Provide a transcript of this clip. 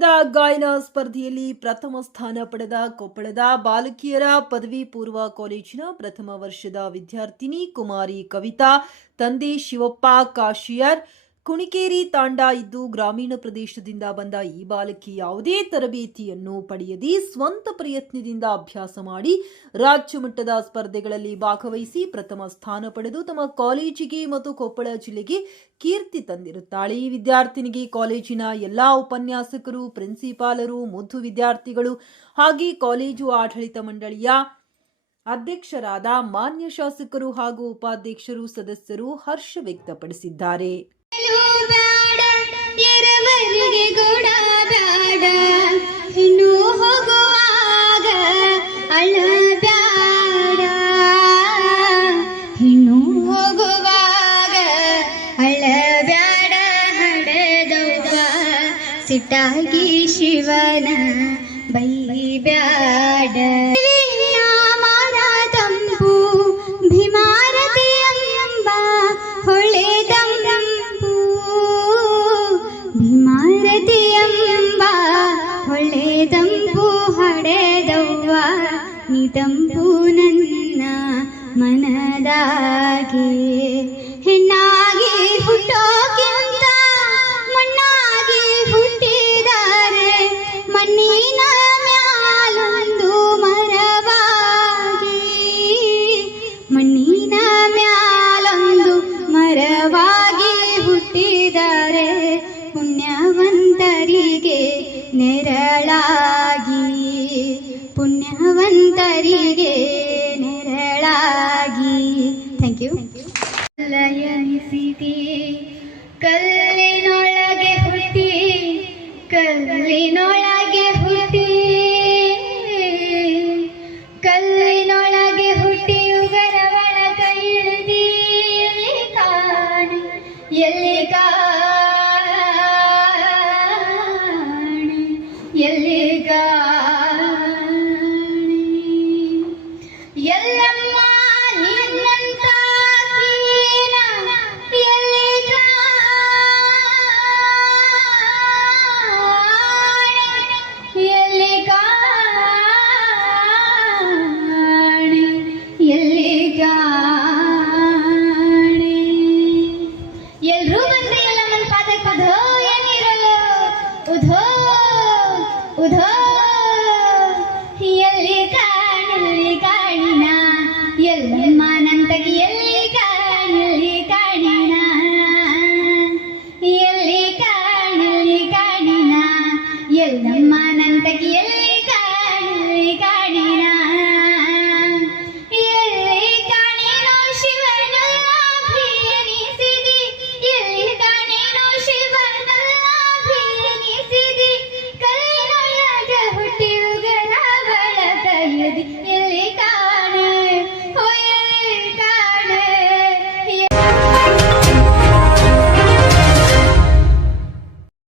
ಕೊಪ್ಪಳದ ಗಾಯನ ಸ್ಪರ್ಧೆಯಲ್ಲಿ ಪ್ರಥಮ ಸ್ಥಾನ ಪಡೆದ ಕೊಪ್ಪಳದ ಬಾಲಕಿಯರ ಪದವಿ ಪೂರ್ವ ಕಾಲೇಜಿನ ಪ್ರಥಮ ವರ್ಷದ ವಿದ್ಯಾರ್ಥಿನಿ ಕುಮಾರಿ ಕವಿತಾ ತಂದೆ ಶಿವಪ್ಪ ಕಾಶಿಯರ್ ಕುಣಿಕೇರಿ ತಾಂಡ ಇದ್ದು ಗ್ರಾಮೀಣ ಪ್ರದೇಶದಿಂದ ಬಂದ ಈ ಬಾಲಕಿ ಯಾವುದೇ ತರಬೇತಿಯನ್ನು ಪಡೆಯದೆ ಸ್ವಂತ ಪ್ರಯತ್ನದಿಂದ ಅಭ್ಯಾಸ ಮಾಡಿ ರಾಜ್ಯ ಮಟ್ಟದ ಸ್ಪರ್ಧೆಗಳಲ್ಲಿ ಭಾಗವಹಿಸಿ ಪ್ರಥಮ ಸ್ಥಾನ ಪಡೆದು ತಮ್ಮ ಕಾಲೇಜಿಗೆ ಮತ್ತು ಕೊಪ್ಪಳ ಜಿಲ್ಲೆಗೆ ಕೀರ್ತಿ ತಂದಿರುತ್ತಾಳೆ. ಈ ವಿದ್ಯಾರ್ಥಿನಿಗೆ ಕಾಲೇಜಿನ ಎಲ್ಲಾ ಉಪನ್ಯಾಸಕರು, ಪ್ರಿನ್ಸಿಪಾಲರು, ಮುದ್ದು ವಿದ್ಯಾರ್ಥಿಗಳು ಹಾಗೆ ಕಾಲೇಜು ಆಡಳಿತ ಮಂಡಳಿಯ ಅಧ್ಯಕ್ಷರಾದ ಮಾನ್ಯ ಶಾಸಕರು ಹಾಗೂ ಉಪಾಧ್ಯಕ್ಷರು ಸದಸ್ಯರು ಹರ್ಷ ವ್ಯಕ್ತಪಡಿಸಿದ್ದಾರೆ. ಸಿಟ್ಟಾಗಿ ಶಿವನ ಬೈಬ್ಯಾಡ ಮಾರಾತಂಬು ಭೀಮಾರತಿ ಎಂಬ ಹೊಳೆದಂಬು ಭೀಮಾರತಿ ಎಂಬ ಹೊಳೆದಂಬು ಹಡೆದವ್ವ ನಿದಂಬು ನನ್ನ ಮನದಾಗೆ ಹೆಣ್ಣಾಗಿ ಹುಟ್ಟೋಕ್ಕಿಂತ ಮಣ್ಣಾಗಿ ಹುಟ್ಟಿದರೆ ಮಣ್ಣಿನ ಮ್ಯಾಲೊಂದು ಮರವಾಗಿ ಮಣ್ಣಿನ ಮ್ಯಾಲೊಂದು ಮರವಾಗಿ ಹುಟ್ಟಿದರೆ ಪುಣ್ಯವಂತರಿಗೆ ನೆರಳಾಗಿ ಪುಣ್ಯವಂತರಿಗೆ ನೆರಳಾಗಿ. Thank you. ಲಯನಿಸಿದೆ ಕಲ್ಲಿನೊಳಗೆ ಹುಟ್ಟಿ ಕಲ್ಲಿನೊಳಗೆ ಹುಟ್ಟಿ ಕಲ್ಲಿನೊಳಗೆ ಹುಟ್ಟಿ ಉಗರ ಒಳಗ ಇಳಿದಿ ಕಾಣಿ ಎಲ್ಲಿ ಕಾಣಿ ಎಲ್ಲಿ ಕಾಣಿ ಎಲ್ಲಮ್ಮ ನಿನ್ನಂತ ಎಲ್ರೂ ಬಂದ್ರೆ ಎಲ್ಲ ನನ್ನ ಪಾದಕ್ಕೆ ಉಧೋ ಏನಿರಲ್ಲ ಉಧೋ ಉಧೋ